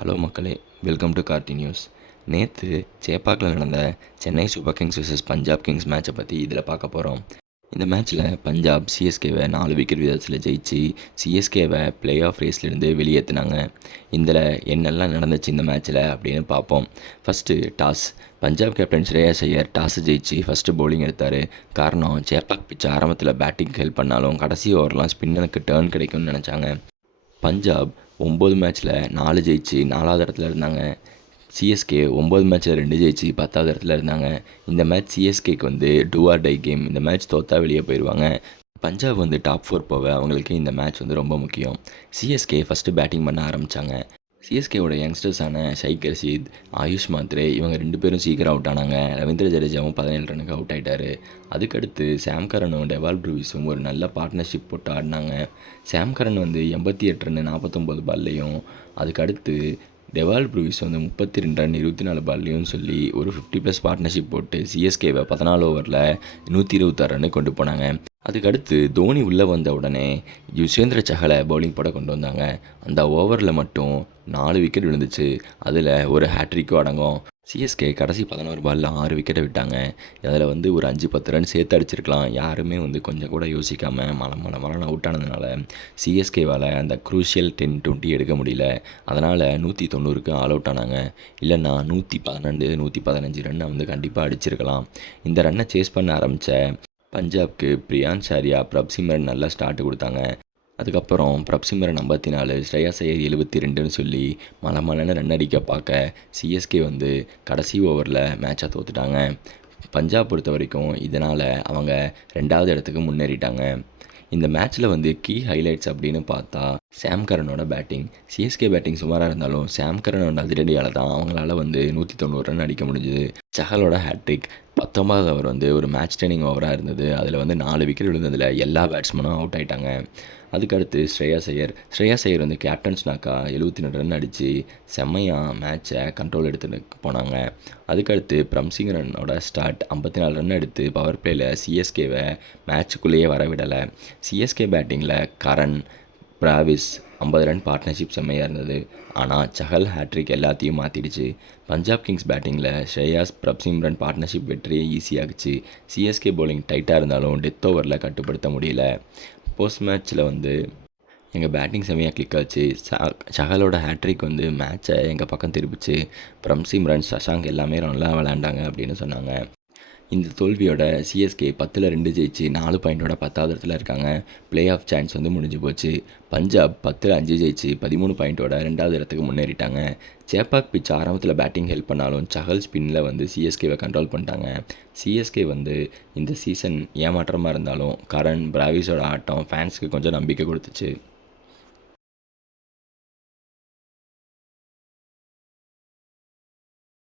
Hello மக்களே welcome to Karthi news. நேற்று சேப்பாக்கில் நடந்த Chennai super kings versus Punjab kings மேட்சை பற்றி இதில் பார்க்க போகிறோம் இந்த மேட்ச்சில் பஞ்சாப் சிஎஸ்கேவை நாலு விக்கெட் விதத்தில் ஜெயிச்சு சிஎஸ்கேவை பிளே ஆஃப் ரேஸ்லேருந்து வெளியேற்றினாங்க. இதில் என்னெல்லாம் நடந்துச்சு இந்த மேட்ச்சில் அப்படின்னு பார்ப்போம். First toss. Punjab captain Shreyas Iyer toss ஜெயிச்சு ஃபஸ்ட்டு போலிங் எடுத்தார். காரணம் சேப்பாக் பிச் ஆரம்பத்தில் பேட்டிங் ஹெல்ப் பண்ணாலும் கடைசி ஓவர்லாம் ஸ்பின்னருக்கு டேர்ன் கிடைக்கும்னு நினச்சாங்க. பஞ்சாப் ஒம்பது மேட்ச்சில் நாலு ஜெயிச்சு நாலாவது இடத்துல இருந்தாங்க. சிஎஸ்கே ஒம்பது மேட்ச்சில் ரெண்டு ஜெயிச்சு பத்தாவது இடத்துல இருந்தாங்க. இந்த மேட்ச் சிஎஸ்கேக்கு வந்து டூஆர் டை கேம் இந்த மேட்ச் தோத்தா வெளியே போயிடுவாங்க பஞ்சாப் வந்து டாப் ஃபோர் போக அவங்களுக்கு இந்த மேட்ச் வந்து ரொம்ப முக்கியம். சிஎஸ்கே ஃபஸ்ட்டு பேட்டிங் பண்ண ஆரம்பித்தாங்க சிஎஸ்கேவோட யங்ஸ்டர்ஸான ஷைக் ரஷீத் ஆயுஷ் மாத்ரே இவங்க ரெண்டு பேரும் சீக்கிரம் அவுட் ஆனாங்க. ரவீந்திர ஜடேஜாவும் பதினேழு ரனுக்கு அவுட் ஆயிட்டாரு. அதுக்கடுத்து சாம்கரனும் டெவால் ப்ரூவிஸும் ஒரு நல்ல பார்ட்னர்ஷிப் போட்டு ஆடினாங்க. சாம்கரன் வந்து எண்பத்தி எட்டு ரன் நாற்பத்தொம்போது பால்லையும் அதுக்கடுத்து டெவால் ப்ரூவிஸ் வந்து முப்பத்தி ரெண்டு ரன் இருபத்தி நாலு பால்லையும் சொல்லி ஒரு ஃபிஃப்டி ப்ளஸ் பார்ட்னர்ஷிப் போட்டு சிஎஸ்கேவை பதினாலு ஓவரில் நூற்றி இருபத்தாறு ரன்னு கொண்டு போனாங்க. அதுக்கடுத்து தோனி உள்ளே வந்த உடனே யுசேந்திர சஹலை பவுலிங் போட கொண்டு வந்தாங்க. அந்த ஓவரில் மட்டும் நாலு விக்கெட் விழுந்துச்சு. அதில் ஒரு ஹேட்ரிக்கும் அடங்கும். சிஎஸ்கே கடைசி பதினோரு பாலில் ஆறு விக்கெட்டை விட்டாங்க. அதில் வந்து ஒரு அஞ்சு பத்து ரன் சேர்த்து அடிச்சிருக்கலாம். யாருமே வந்து கொஞ்சம் கூட யோசிக்காமல் மலம் மலம் மலம் அவுட் ஆனதுனால சிஎஸ்கேவால் அந்த குரூஷியல் டென் டுவெண்ட்டி எடுக்க முடியல. அதனால் நூற்றி தொண்ணூறுக்கு ஆல் அவுட் ஆனாங்க. இல்லைன்னா நூற்றி பன்னெண்டு நூற்றி பதினஞ்சு ரன்னை வந்து கண்டிப்பாக அடிச்சிருக்கலாம். இந்த ரன்னை சேஸ் பண்ண ஆரம்பித்த பஞ்சாப்க்கு பிரியான் ஷாரியா பிரப்சிமரன் நல்லா ஸ்டார்ட் கொடுத்தாங்க. அதுக்கப்புறம் பிரப்சிமரன் ஐம்பத்தி நாலு ஸ்ரேயாஸ் ஐயர் எழுபத்தி ரெண்டுன்னு சொல்லி மலை மலைன்னு ரன் அடிக்க பார்க்க சிஎஸ்கே வந்து கடைசி ஓவரில் மேட்சை தோத்துட்டாங்க. பஞ்சாப் பொறுத்த வரைக்கும் இதனால் அவங்க ரெண்டாவது இடத்துக்கு முன்னேறிட்டாங்க. இந்த மேட்ச்சில் வந்து கீ ஹைலைட்ஸ் அப்படின்னு பார்த்தா சாம் கரனோட பேட்டிங் சிஎஸ்கே பேட்டிங் சுமாராக இருந்தாலும் சாம் கரனோட அதிரடியால் தான் அவங்களால வந்து நூற்றி தொண்ணூறு ரன் அடிக்க முடிஞ்சுது. சஹலோட ஹேட்ரிக் பத்தொன்பது ஓவர் வந்து ஒரு மேட்ச் ட்ரைனிங் ஓவராக இருந்தது. அதில் வந்து நாலு விக்கெட் விழுந்ததில் எல்லா பேட்ஸ்மேனும் அவுட் ஆகிட்டாங்க அதுக்கடுத்து ஸ்ரேயா ஐயர் ஸ்ரேயா ஐயர் வந்து கேப்டன்ஸ்னாக்கா எழுபத்தி ரெண்டு ரன் அடித்து செம்மையாக மேட்சை கண்ட்ரோல் எடுத்துட்டு போனாங்க. அதுக்கடுத்து பிரம்சிங்கரனோட ஸ்டார்ட் ஐம்பத்தி நாலு ரன் எடுத்து பவர் பிளேயில் சிஎஸ்கேவை மேட்சுக்குள்ளேயே வர விடலை சிஎஸ்கே பேட்டிங்கில் கரண் பிராவிஸ் ஐம்பது ரன் பார்ட்னர்ஷிப் செம்மையாக இருந்தது. ஆனால் சஹல் ஹேட்ரிக் எல்லாத்தையும் மாற்றிடுச்சு பஞ்சாப் கிங்ஸ் பேட்டிங்கில் ஷ்ரேயாஸ் பிரப்சிம்ரன் பார்ட்னர்ஷிப் வெற்றியை ஈஸியாகிச்சு சிஎஸ்கே பவுலிங் டைட்டாக இருந்தாலும் டெத் ஓவரில் கட்டுப்படுத்த முடியல. போஸ்ட் மேட்ச்சில் வந்து எங்கள் பேட்டிங் செம்மையாக கிளிக் ஆச்சு. சஹலோட ஹேட்ரிக் வந்து மேட்சை எங்கள் பக்கம் திருப்பிச்சு பிரம்சிம்ரன் சஷாங்க் எல்லாமே நல்லா விளையாண்டாங்க அப்படின்னு சொன்னாங்க. இந்த தோல்வியோட சிஎஸ்கே பத்தில் ரெண்டு ஜெயிச்சு நாலு பாயிண்டோட பத்தாவது இடத்துல இருக்காங்க. ப்ளே ஆஃப் சான்ஸ் வந்து முடிஞ்சு போச்சு. பஞ்சாப் பத்தில் அஞ்சு ஜெயிச்சு பதிமூணு பாயிண்டோட ரெண்டாவது இடத்துக்கு முன்னேறிட்டாங்க. சேப்பாக் பிச் ஆரம்பத்தில் பேட்டிங் ஹெல்ப் பண்ணாலும் சஹல் ஸ்பின்னில் வந்து சிஎஸ்கேவை கண்ட்ரோல் பண்ணிட்டாங்க. சிஎஸ்கே வந்து இந்த சீசன் ஏமாற்றமாக இருந்தாலும் கரண் பிராவிஸோட ஆட்டம் ஃபேன்ஸுக்கு கொஞ்சம் நம்பிக்கை கொடுத்துச்சு.